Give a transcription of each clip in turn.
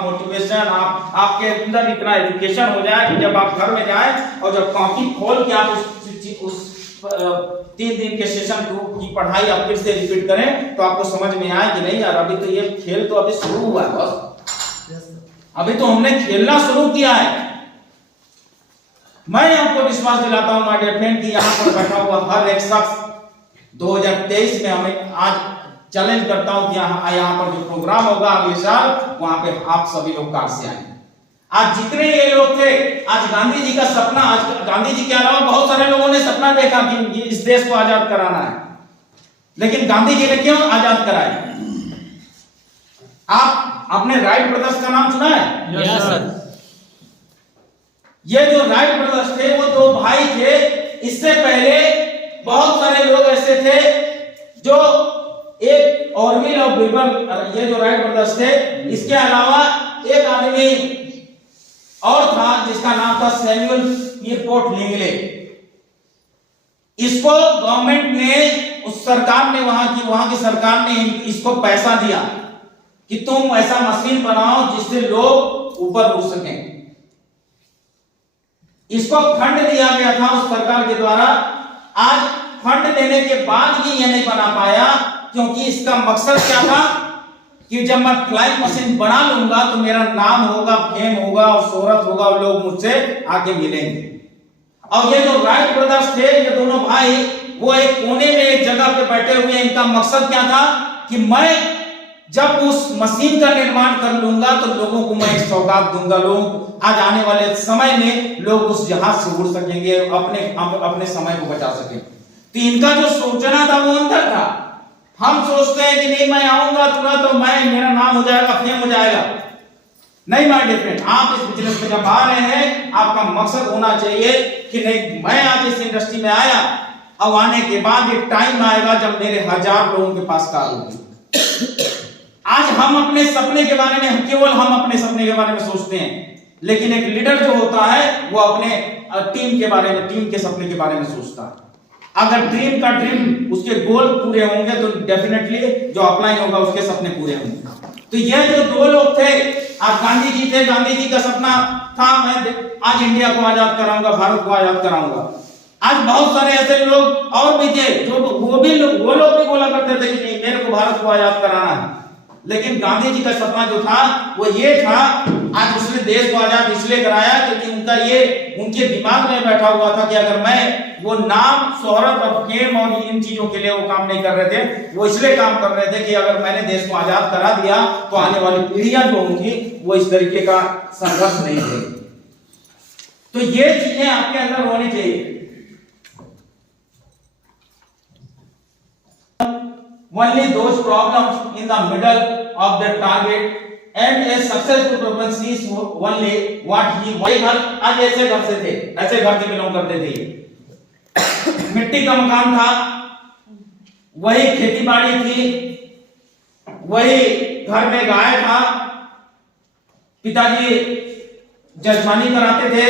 Motivation आपके अंदर इतना एजुकेशन हो जाए कि जब आप घर में जाएं और जब कॉपी खोल के आप उस 3 दिन के सेशन की पढ़ाई आप फिर से रिपीट करें तो आपको समझ में आए कि नहीं यार अभी तो ये खेल तो अभी शुरू हुआ है बस, अभी तो हमने खेलना शुरू किया है। मैं आपको विश्वास दिलाता हूं माय डियर फ्रेंड कि यहां पर बैठा हुआ हर एक शख्स 2023 में हमें आज चैलेंज करता हूं कि यहाँ पर जो प्रोग्राम होगा अगले साल वहां पे आप सभी लोग कार से आएंगे। आज जितने ये लोग थे, आज गांधी जी का सपना, आज गांधी जी के अलावा बहुत सारे लोगों ने सपना देखा कि इस देश को आजाद कराना है, लेकिन गांधी जी ने क्यों आजाद कराया? आप अपने राइट ब्रदर्स का नाम सुना है? Yes sir. ये जो राइट ब्रदर्स थे वो 2 भाई थे। इससे पहले बहुत सारे लोग ऐसे थे जो एक ऑर्विल और बिरबल, ये जो राइट ब्रदर्स थे, इसके अलावा एक आदमी और था जिसका नाम था सैमुअल पीरपोर्ट लिंगले। इसको गवर्नमेंट ने, उस सरकार ने, वहां की सरकार ने इसको पैसा दिया कि तुम ऐसा मशीन बनाओ जिससे लोग ऊपर उड़ सकें। इसको फंड दिया गया था उस सरकार के द्वारा। आज फंड देने के बाद भी यह नहीं बना पाया, क्योंकि इसका मकसद क्या था कि जब मैं फ्लाइंग मशीन बना लूंगा तो मेरा नाम होगा, फेम होगा और शोहरत होगा और लोग मुझसे आके मिलेंगे। और ये जो राइट ब्रदर्स थे, ये दोनों भाई, वो एक कोने में एक जगह पे बैठे हुए। इनका मकसद क्या था कि मैं जब उस मशीन का निर्माण कर लूंगा तो लोगों को मैं एक सौगात दूंगा, लोग आज आने वाले समय में लोग उस जहाज से उड़ सकेंगे, अपने समय को बचा सकेंगे। तो इनका जो सोचना था वो अंदर था। हम सोचते हैं कि नहीं मैं आऊंगा तुरंत तो मेरा नाम हो जाएगा, फेम हो जाएगा। नहीं माय डियर फ्रेंड, आप इस बिजनेस में जब आ रहे हैं, आपका मकसद होना चाहिए कि नहीं मैं आज इस इंडस्ट्री में आया, अब आने के बाद एक टाइम आएगा जब मेरे 1000 लोगों के पास कार होगी। आज हम अपने सपने के बारे में, केवल हम अपने सपने के बारे में सोचते हैं, लेकिन एक लीडर जो होता है वो अपने टीम के बारे में, टीम के सपने के बारे में सोचता है। अगर ड्रीम का ड्रीम, उसके गोल पूरे होंगे तो डेफिनेटली जो अपलाइन होगा उसके सपने पूरे होंगे। तो ये जो 2 लोग थे, आज गांधी जी थे, गांधी जी का सपना था मैं आज इंडिया को आजाद कराऊंगा, भारत को आजाद कराऊंगा। आज बहुत सारे ऐसे लोग और भी थे जो वो लोग भी बोला करते थे कि नहीं मेरे को भारत को आजाद कराना है, लेकिन गांधी जी का सपना जो था वो ये था। आज उसने देश को आजाद इसलिए कराया क्योंकि उनके दिमाग में बैठा हुआ था कि अगर मैं वो नाम, शोहरत और फेम और इन चीजों के लिए वो काम नहीं कर रहे थे, वो इसलिए काम कर रहे थे कि अगर मैंने देश को आजाद करा दिया तो आने वाली पीढ़ियां जो होंगी वो इस तरीके का संघर्ष नहीं देगी। तो ये चीजें आपके अंदर होनी चाहिए। Only those problems in the middle of the target and a successful person sees only what he wants. आज ऐसे घर से थे, ऐसे घर से बिलोंग करते थे। मिट्टी का मकान था, वही खेती बाड़ी थी, वही घर में गाय था, पिताजी जजमानी कराते थे।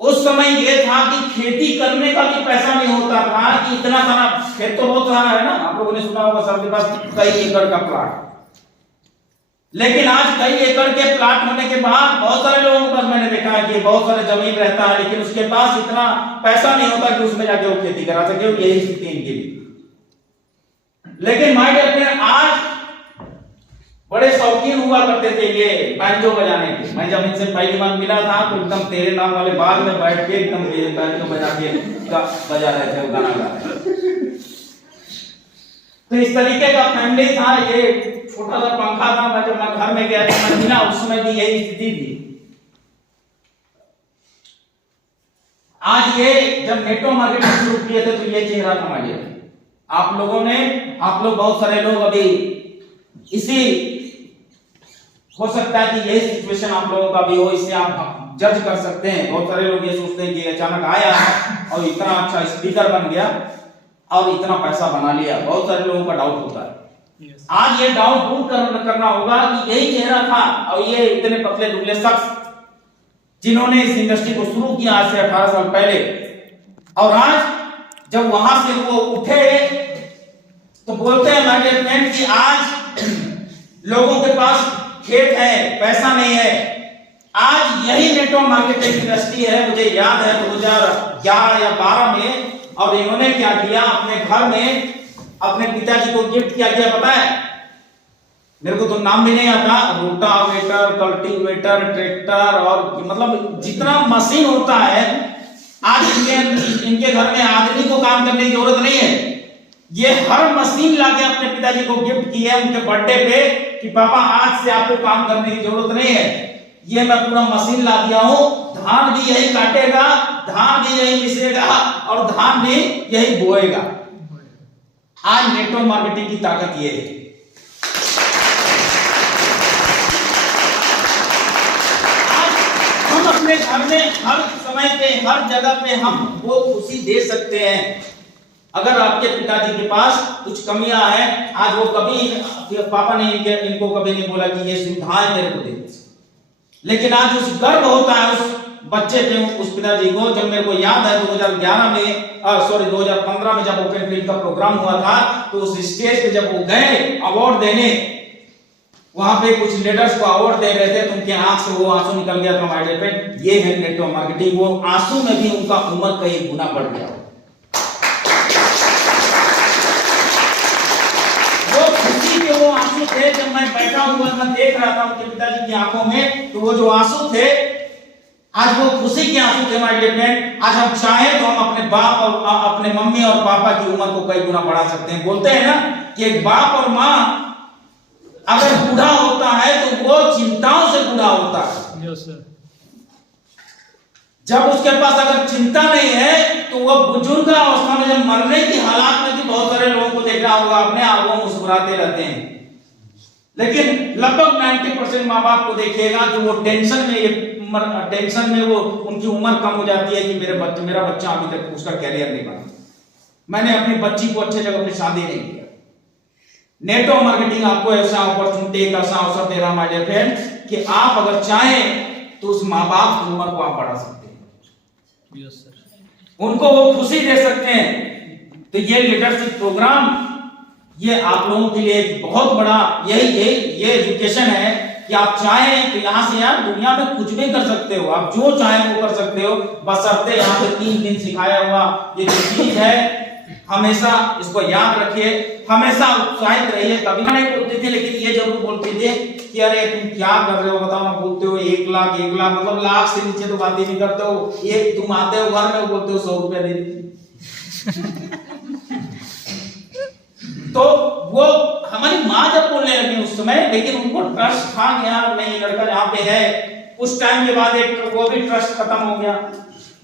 उस समय यह था कि खेती करने का भी पैसा नहीं होता था कि इतना सारा खेत तो बहुत सारा है ना, आप लोगों ने सुना होगा सबके पास कई एकड़ का प्लाट। लेकिन आज कई एकड़ के प्लाट होने के बाद बहुत सारे लोगों के पास, मैंने देखा है कि बहुत सारे जमीन रहता है लेकिन उसके पास इतना पैसा नहीं होता कि उसमें जाके वो खेती करा सके। यही स्थिति इनकी भी। लेकिन माय डियर फ्रेंड, आज बड़े शौकीन हुआ करते थे ये बैंजो बजाने के। मैं जब इनसे पहली बार मिला था तो एकदम तेरे नाम वाले बाग में बैठ के एकदम बैंजो बजा के बजा रहे थे, गाना गा रहे थे। तो इस तरीके का फैमिली था। ये छोटा सा पंखा था, मैं जब मैं घर में गया तो मैं मिला, उस समय भी यही स्थिति थी। आज ये जब नेटवर्क मार्केटिंग शुरू किए थे तो ये चेहरा था हमारे। आप लोग बहुत सारे लोग अभी इसी, हो सकता है कि यही सिचुएशन आप लोगों का भी हो, इससे आप जज कर सकते हैं। बहुत सारे लोग ये सोचते हैं कि अचानक आया और इतना अच्छा स्पीकर बन गया और इतना पैसा बना लिया। बहुत सारे लोगों का डाउट होता है। आज ये डाउट दूर करना होगा कि यही चेहरा था और ये इतने पतले दुबले शख्स जिन्होंने इस इंडस्ट्री को शुरू किया आज से 18 साल पहले। और आज जब वहां से वो उठे तो बोलते हैं माय डियर फ्रेंड कि आज लोगों के पास खेत है, पैसा नहीं है। आज यही नेटवर्क मार्केटिंग इंडस्ट्री है, मुझे याद है 2011 या 12 में, और इन्होंने क्या किया, अपने घर में अपने पिताजी को गिफ्ट क्या किया पता है? मेरे को तो नाम भी नहीं आता, रोटावेटर, कल्टीवेटर, ट्रैक्टर और मतलब जितना मशीन होता है, आज इनके घर में आदमी को काम करने की जरूरत नहीं है। ये हर मशीन लाके अपने पिताजी को गिफ्ट की है उनके बर्थडे पे कि पापा आज से आपको काम करने की जरूरत नहीं है, ये मैं पूरा मशीन ला दिया हूं, धान भी यही काटेगा, धान भी यही मिसेगा और धान भी यही बोएगा। आज नेटवर्क मार्केटिंग की ताकत ये है। आज हम अपने घर में हर समय पे, हर जगह पे हम वो खुशी दे सकते हैं। अगर आपके पिताजी के पास कुछ कमियां हैं, आज वो कभी पापा ने इनको कभी नहीं बोला कि ये सुविधाएं मेरे को दे, लेकिन आज उस गर्व होता है उस बच्चे पे, उस पिताजी को। जब मेरे को याद है 2011 में 2015 में जब ओपन फील्ड का प्रोग्राम हुआ था, तो उस स्टेज पे जब वो गए अवार्ड देने, वहां पे कुछ लीडर्स को अवार्ड दे रहे थे, तो उनके आंख से वो आंसू निकल गया था माइंड पे। ये है नेटवर्क मार्केटिंग। वो आंसू में भी उनका उम्र कई गुना बढ़ गया। वो खुशी के वो आंसू थे, जब मैं बैठा हुआ मैं देख रहा था उनके पिताजी की आंखों में, तो वो जो आंसू थे, आज वो खुशी के आंसू थे माय डियर फ्रेंड। आज हम चाहें तो हम अपने बाप और अपने मम्मी और पापा की उम्र को कई गुना बढ़ा सकते हैं। बोलते हैं ना कि एक बाप और माँ अगर बूढ़ा होता है तो वो चिंताओं से बूढ़ा होता है। Yes sir. जब उसके पास अगर चिंता नहीं है तो वो बुजुर्ग अवस्था में, जब मरने की हालात में भी बहुत सारे लोगों को देखा होगा, अपने आप वो मुस्कुराते रहते हैं। लेकिन लगभग 90% माँ बाप को देखिएगा कि वो टेंशन में वो उनकी उम्र कम हो जाती है कि मेरा बच्चा अभी तक उसका कैरियर नहीं बना, मैंने अपनी बच्ची को अच्छे जगह पे शादी नहीं किया। नेटवर्क मार्केटिंग आपको ऐसा अपॉर्चुनिटी, एक ऐसा अवसर दे रहा माय डियर फ्रेंड कि आप अगर चाहें तो उस माँ बाप की उम्र को आप बढ़ा सकते हैं। Yes sir. उनको वो खुशी दे सकते हैं। तो ये लीडरशिप प्रोग्राम, ये आप लोगों के लिए बहुत बड़ा ये एजुकेशन है कि आप चाहें तो यहाँ से यार दुनिया में कुछ भी कर सकते हो, आप जो चाहें वो कर सकते हो, बशर्ते यहाँ पे 3 दिन सिखाया हुआ ये जो चीज है, हमेशा इसको याद रखिए, हमेशा उत्साहित रहिए। कभी नहीं बोलते थे, लेकिन ये जरूर बोलते थे कि अरे तुम क्या कर रहे हो बताओ ना, बोलते हो 1 लाख मतलब लाख से नीचे तो बात ही नहीं करते हो। एक तुम आते हो घर में बोलते हो 100 रुपया दे दीजिए। तो वो हमारी माँ जब बोलने लगी उस समय, लेकिन उनको ट्रस्ट था कि यार नहीं, लड़का जहाँ पे है। उस टाइम के बाद एक वो भी ट्रस्ट खत्म हो गया।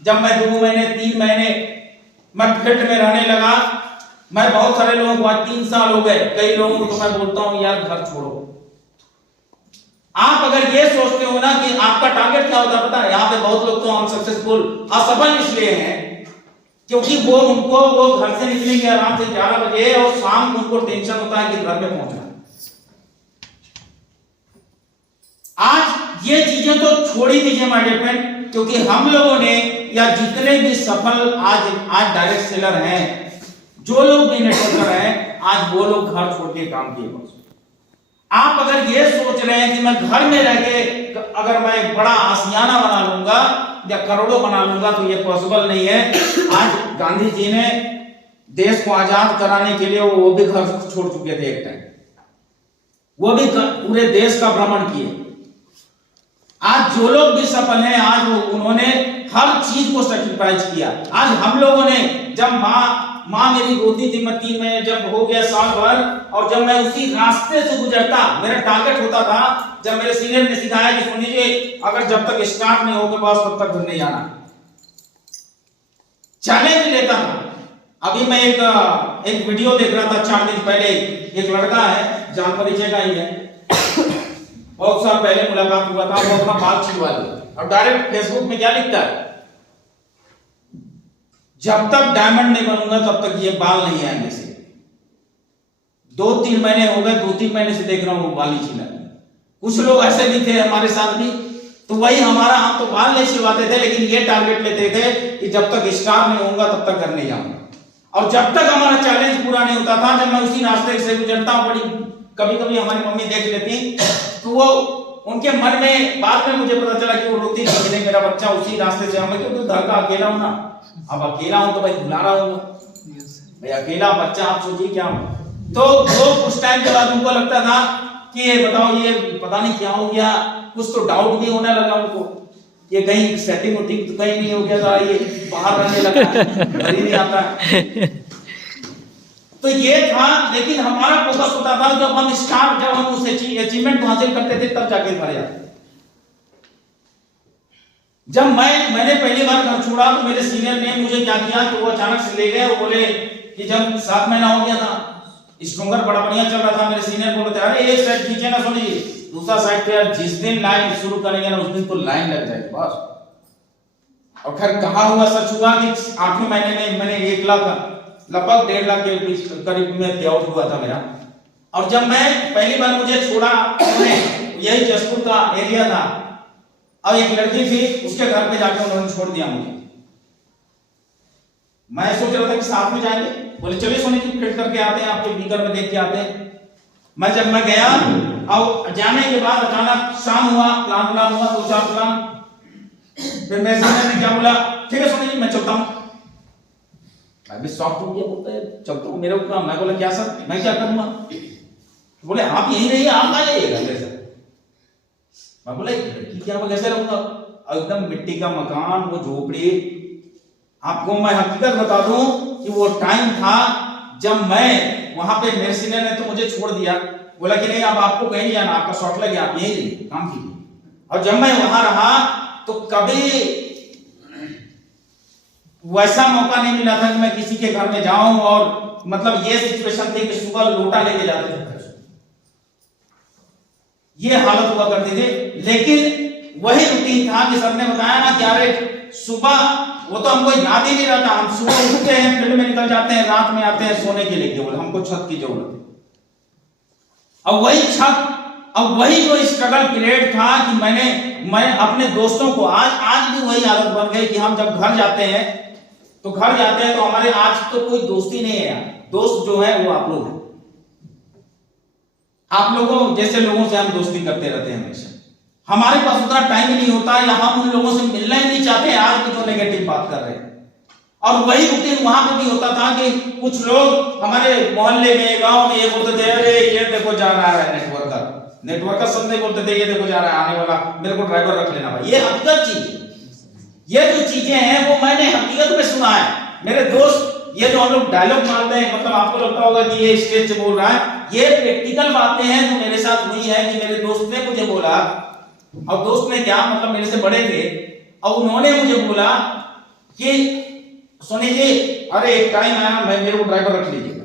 जब मैं 2 महीने 3 महीने मैं फिट में रहने लगा, मैं बहुत सारे लोगों को, आज 3 साल हो गए, कई लोगों को तो मैं बोलता हूँ यार घर छोड़ो। आप अगर ये सोचते हो ना कि आपका टारगेट क्या होता है पता है, यहाँ पे बहुत लोग तो अनसक्सेसफुल, असफल इसलिए हैं क्योंकि वो घर से निकलेंगे आराम से 11 बजे और शाम को उनको टेंशन होता है कि घर पे पहुंचना। आज ये चीजें तो छोड़ ही दीजिए माय डियर फ्रेंड, क्योंकि हम लोगों ने या जितने भी सफल आज डायरेक्ट सेलर हैं, जो लोग भी नेटवर्कर हैं, आज वो लोग घर छोड़ के काम किए। बस आप अगर ये सोच रहे हैं कि मैं घर में रह के अगर मैं बड़ा आशियाना बना लूंगा या करोड़ों बना लूंगा, तो ये पॉसिबल नहीं है। आज गांधी जी ने देश को आजाद कराने के लिए वो भी घर छोड़ चुके थे एक टाइम, वो भी पूरे देश का भ्रमण किए। आज जो लोग भी सफल हैं, आज उन्होंने हर चीज को सैक्रिफाइस किया। आज हम लोगों ने, जब माँ मेरी रोती थी, मैं 3 महीने जब हो गया साल भर, और जब मैं उसी रास्ते से गुजरता, मेरा टारगेट होता था, जब मेरे सीनियर ने सिखाया कि सुनिए अगर जब तक स्टार्ट नहीं होगा बस तब तक घर नहीं जाना, चैलेंज लेता था। अभी मैं एक वीडियो देख रहा था 4 दिन पहले, एक लड़का है, जान परिचय का ही है, बहुत साल पहले मुलाकात हुआ था, वो अपना बाल छिलवा लिया और डायरेक्ट फेसबुक में क्या लिखता है, जब तक डायमंड नहीं बनूंगा तब तक ये बाल नहीं आएंगे से। 2-3 महीने हो गए, 2-3 महीने से देख रहा हूं वो बाल ही छिला। कुछ लोग ऐसे भी थे हमारे साथ भी, तो वही हम तो बाल नहीं छिलवाते थे, लेकिन ये टारगेट लेते थे कि जब तक स्टार नहीं होऊंगा तब तक घर नहीं जाऊंगा। और जब तक हमारा चैलेंज पूरा नहीं होता था, जब मैं उसी रास्ते से गुजरता हूं, बड़ी कभी कभी हमारी मम्मी देख लेती तो वो उनके मन में, बाद में मुझे पता चला कि वो रोती थी कि नहीं मेरा बच्चा उसी रास्ते से, मैं क्योंकि घर का अकेला हूं ना, अब अकेला हूं तो भाई भुला रहा हूं भाई, अकेला बच्चा, आप सोचिए क्या हो। तो वो उस टाइम के बाद उनको लगता था कि ये बताओ ये पता नहीं क्या हो गया, कुछ तो डाउट भी होने लगा उनको, ये कहीं सेटिंग होती तो कहीं नहीं हो गया था, ये बाहर रहने लगा, घर ही नहीं आता। तो ये था, लेकिन हमारा फोकस होता था जब हम उस अचीवमेंट को हासिल करते थे तब जाके घर जाते। जब मैंने पहली बार घर छोड़ा तो मेरे सीनियर ने मुझे क्या किया कि वो अचानक से ले गए और बोले कि जब 7 महीना हो गया था, स्ट्रॉन्गर बड़ा बढ़िया चल रहा था, मेरे सीनियर बोलते अरे एक साइड खींचे ना सोनी जी, दूसरा साइड पे यार जिस दिन लाइन शुरू करेंगे ना उस दिन तो लाइन लग जाएगी बस। और खैर कहा हुआ सच हुआ कि 8वें महीने में मैंने 1 लाख लगभग 1.5 लाख के करीब में पे आउट हुआ था मेरा। और जब मैं पहली बार मुझे छोड़ा, यही जसपुर का एरिया था, और एक लड़की थी उसके घर पे जाके उन्होंने छोड़ दिया मुझे। मैं सोच रहा था कि साथ में जाएंगे, बोले चलिए सोनी जी फिट करके आते हैं, आपके बीकर में देख के आते हैं। जब मैं गया और जाने के बाद अचानक शाम हुआ, प्लान हुआ 2-4 प्लान, फिर मेरे सामने ने क्या बोला, ठीक है सोनी जी मैं चलता हूं। मैं भी शॉक हो गया, बोलते चलता हूं मेरे को काम। मैं बोला क्या सर, मैं क्या करूंगा? बोले आप यहीं रहिए, आप आ जाइएगा कैसे? मैं बोला लड़की क्या मैं कैसे रहूंगा, एकदम मिट्टी का मकान, वो झोपड़ी। आपको मैं हकीकत बता दूं कि वो टाइम था जब मैं वहां पे, मेरे सीनियर ने तो मुझे छोड़ दिया, बोला कि नहीं अब आपको कहीं नहीं जाना, आपका शॉर्ट लग गया, आप यहीं रहिए काम कीजिए। और जब मैं वहां रहा तो कभी वैसा मौका नहीं मिला था कि मैं किसी के घर में जाऊं, और मतलब ये सिचुएशन थी कि सुबह लोटा लेके जाते थे, ये हालत हुआ करती थी। लेकिन वही रूटीन था कि सर ने बताया ना कि अरे सुबह, वो तो हमको याद ही नहीं रहता, हम सुबह उठते हैं, फील्ड में निकल जाते हैं, रात में आते हैं सोने के लिए, केवल हमको छत की जरूरत है। अब वही छत, अब वही जो स्ट्रगल पीरियड था कि मैं अपने दोस्तों को, आज भी वही आदत बन गई कि हम जब घर जाते हैं तो हमारे आज तो कोई दोस्ती नहीं है यार, दोस्त जो है वो आप लोग हैं, आप लोगों जैसे लोगों से हम दोस्ती करते रहते हैं हमेशा। हमारे पास उतना टाइम ही नहीं होता, या हम उन लोगों से मिलना ही नहीं चाहते आज भी जो नेगेटिव बात कर रहे हैं। और वही रूटीन वहां पे भी होता था कि कुछ लोग हमारे मोहल्ले में, गांव में ये बोलते थे अरे ये देखो जा रहा है नेटवर्कर सब नहीं बोलते थे ये देखो जा रहा है आने वाला, मेरे को ड्राइवर रख लेना भाई। ये हकीकत चीज, ये जो चीजें हैं वो मैंने हकीकत में सुना है। मेरे दोस्त ये जो हम लोग डायलॉग मारते हैं, मतलब आपको लगता होगा कि ये स्टेज से बोल रहा है, ये प्रैक्टिकल बातें हैं जो मेरे साथ हुई है कि मेरे दोस्त ने मुझे बोला, और दोस्त ने क्या मतलब मेरे से बड़े थे, और उन्होंने मुझे बोला कि सोनी जी अरे एक टाइम आया मेरे को ड्राइवर रख लीजिएगा।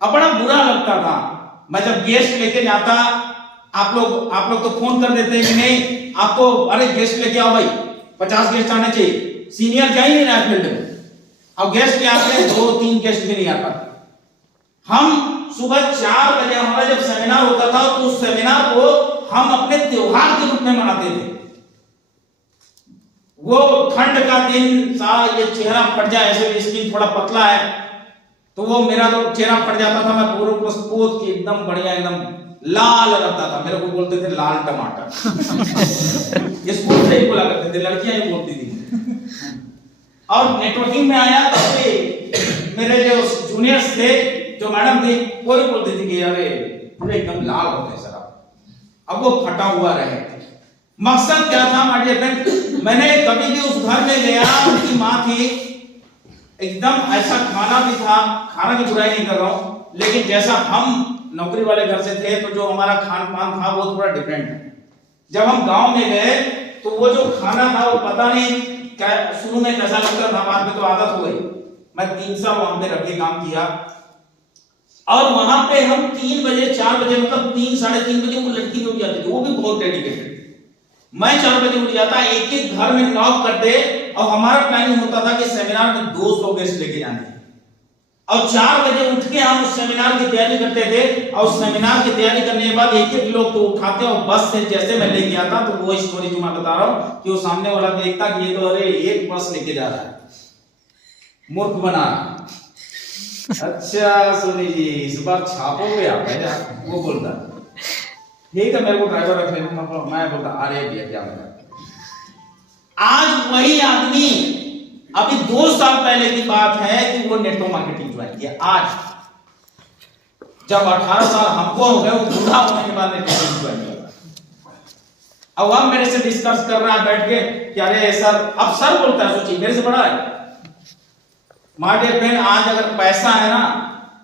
अब बड़ा बुरा लगता था, मैं जब गेस्ट लेके जाता, आप लोग तो फोन कर देते हैं कि नहीं आपको, अरे गेस्ट लेके आओ भाई, 50 गेस्ट आने चाहिए, सीनियर जा ही नहीं रहा फील्ड में, अब गेस्ट क्या आते हैं 2-3 गेस्ट भी नहीं आता। हम सुबह 4 बजे हमारा जब सेमिनार होता था तो उस सेमिनार को हम अपने त्योहार के रूप में मनाते थे। वो ठंड का दिन, सारा ये चेहरा फट जाए, ऐसे स्किन थोड़ा पतला है तो वो मेरा तो चेहरा फट जाता था, मैं पूरे को पोत के एकदम बढ़िया एकदम लाल रहता था, मेरे को बोलते थे लाल टमाटर। ये स्कूल से ही बोला करते थे, लड़कियां ही बोलती थी। और नेटवर्किंग में आया तो मेरे जो जूनियर्स थे, जो मैडम थी, वो भी बोलती थी कि अरे पूरे एकदम लाल होते सर आप, अब वो फटा हुआ रहे। मकसद क्या था माय डियर फ्रेंड, मैंने कभी भी उस घर में गया, उनकी माँ थी, एकदम ऐसा खाना भी था, खाना की बुराई नहीं कर रहा हूं, लेकिन जैसा हम नौकरी वाले घर से थे तो जो हमारा खान पान था वो थोड़ा डिफरेंट है। जब हम गांव में गए तो वो जो खाना था वो पता नहीं क्या, शुरू में कैसा लगता था, बाद में तो आदत हो गई। मैं 3 साल वहां पे रह के काम किया, और वहां पे हम 3 बजे 4 बजे मतलब 3-3:30 बजे वो लड़की उठ जाती थी, वो भी बहुत डेडिकेटेड। मैं 4 बजे उठ जाता, एक घर में नॉक करते, और हमारा प्लानिंग होता था कि सेमिनार में 200 गेस्ट लेके जाने, और 4 बजे उठ के हम उस सेमिनार की तैयारी करते थे। और सेमिनार की तैयारी करने के बाद एक लोग को उठाते, और बस से जैसे मैं लेके आता तो वो स्टोरी जो मैं बता रहा हूं कि वो सामने वाला देखता कि ये तो अरे एक बस लेके जा रहा है, मूर्ख बना रहा। अच्छा सोनी जी, इस बार छापोगे आप, है ना? वो बोलता ठीक है, मेरे को ड्राइवर रख लेना, मैं बोलता अरे भैया क्या बता। आज वही आदमी, अभी 2 साल पहले की बात है कि वो नेटवर्क मार्केटिंग ज्वाइन किया। आज जब 18 साल हमको हो गए, वो बूढ़ा होने के बाद नेटवर्क ज्वाइन किया। अब वह मेरे से डिस्कस कर रहा है बैठ के कि अरे सर, अब सर बोलता है, सोचिए मेरे से बड़ा है। माय डियर फ्रेंड, आज अगर पैसा है ना,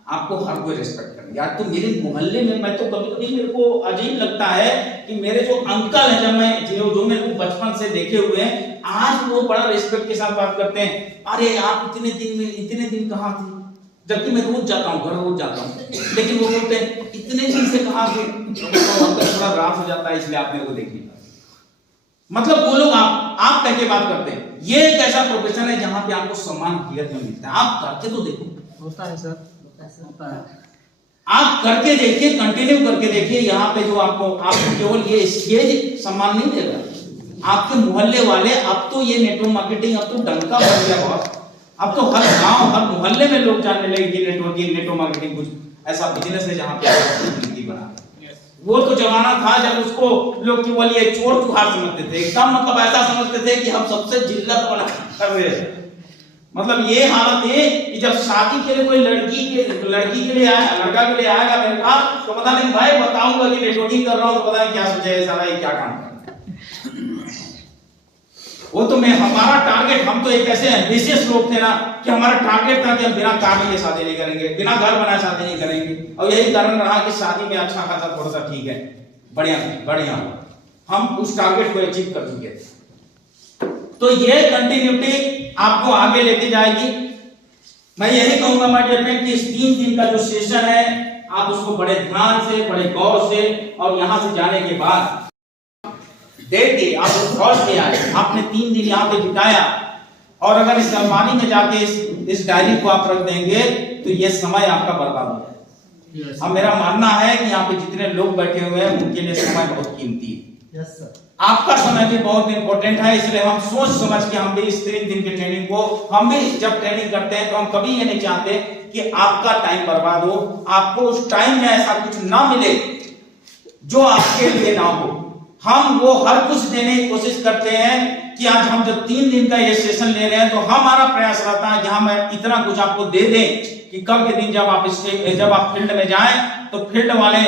आपको हर कोई रिस्पेक्ट करेगा। यार तो मेरे मोहल्ले में, मैं तो कभी कभी मेरे को अजीब लगता है कि मेरे जो अंकल हैं, जब मैं जो मेरे को बचपन से देखे हुए हैं, आज वो बड़ा रिस्पेक्ट के साथ बात करते हैं। अरे आप इतने दिन कहाँ थे? जबकि मैं रोज जाता हूँ, घर रोज जाता हूँ, लेकिन वो बोलते हैं इतने दिन से कहाँ थे? थोड़ा रात हो जाता है, इसलिए आप मेरे को देखिए। मतलब वो लोग आप कह के बात करते हैं। ये एक ऐसा प्रोफेशन है जहां पे आपको सम्मान कियत में मिलता है। आप करके तो देखो। होता है सर, होता है। आप करके देखिए, कंटिन्यू करके देखिए। यहाँ पे जो आपको केवल ये स्टेज सम्मान नहीं देगा, आपके मोहल्ले वाले, अब तो ये नेटवर्क मार्केटिंग अब तो डंका बन गया बहुत। अब तो हर गांव, हर मोहल्ले में लोग जानने लगे कि नेटवर्क मार्केटिंग कुछ ऐसा बिजनेस है जहां पे जिंदगी बना। वो तो जमाना था जब उसको लोग केवल ये चोर चुहार समझते थे, एकदम मतलब ऐसा समझते थे कि हम सबसे जिल्लत वाला कर रहे हैं। मतलब ये हालत है कि जब शादी के लिए कोई लड़की के लिए आया, लड़का के लिए आएगा मेरे पास, तो पता नहीं भाई बताऊंगा कि नेटवर्किंग कर रहा हूं, तो पता नहीं क्या सोचे साला ये क्या काम कर रहा है। वो तो हमारा टारगेट, हम तो एक ऐसे एम्बिशियस लोग थे ना कि हमारा टारगेट था कि हम बिना काम के शादी नहीं करेंगे, बिना घर बनाए शादी नहीं करेंगे। और यही कारण रहा कि शादी में अच्छा खासा थोड़ा सा ठीक है, बढ़िया हम उस टारगेट को अचीव कर चुके थे। तो ये कंटिन्यूटी आपको आगे लेके जाएगी। मैं यही कहूंगा माय डियर फ्रेंड कि इस 3 दिन का जो सेशन है, आप उसको बड़े ध्यान से, बड़े गौर से, और यहां से जाने के बाद देखिए आप गौर से आए, आपने 3 दिन यहाँ पे बिताया, और अगर इस अलमारी में जाके इस डायरी को आप रख देंगे तो ये समय आपका बर्बाद हो जाएगा। अब मेरा मानना है कि यहाँ पे जितने लोग बैठे हुए हैं उनके लिए समय बहुत कीमती है। आपका समय भी बहुत इंपॉर्टेंट है, इसलिए हम सोच समझ के हम भी इस 3 दिन की ट्रेनिंग को, हम भी जब ट्रेनिंग करते हैं तो हम कभी ये नहीं चाहते कि आपका टाइम बर्बाद हो, आपको उस टाइम में ऐसा कुछ ना मिले जो आपके लिए ना हो। हम वो हर कुछ देने की कोशिश करते हैं कि आज हम जब 3 दिन का ये सेशन ले रहे हैं तो हमारा प्रयास रहता है कि हम इतना कुछ आपको दे दें कि कल के दिन जब आप फील्ड में जाएं तो फील्ड वाले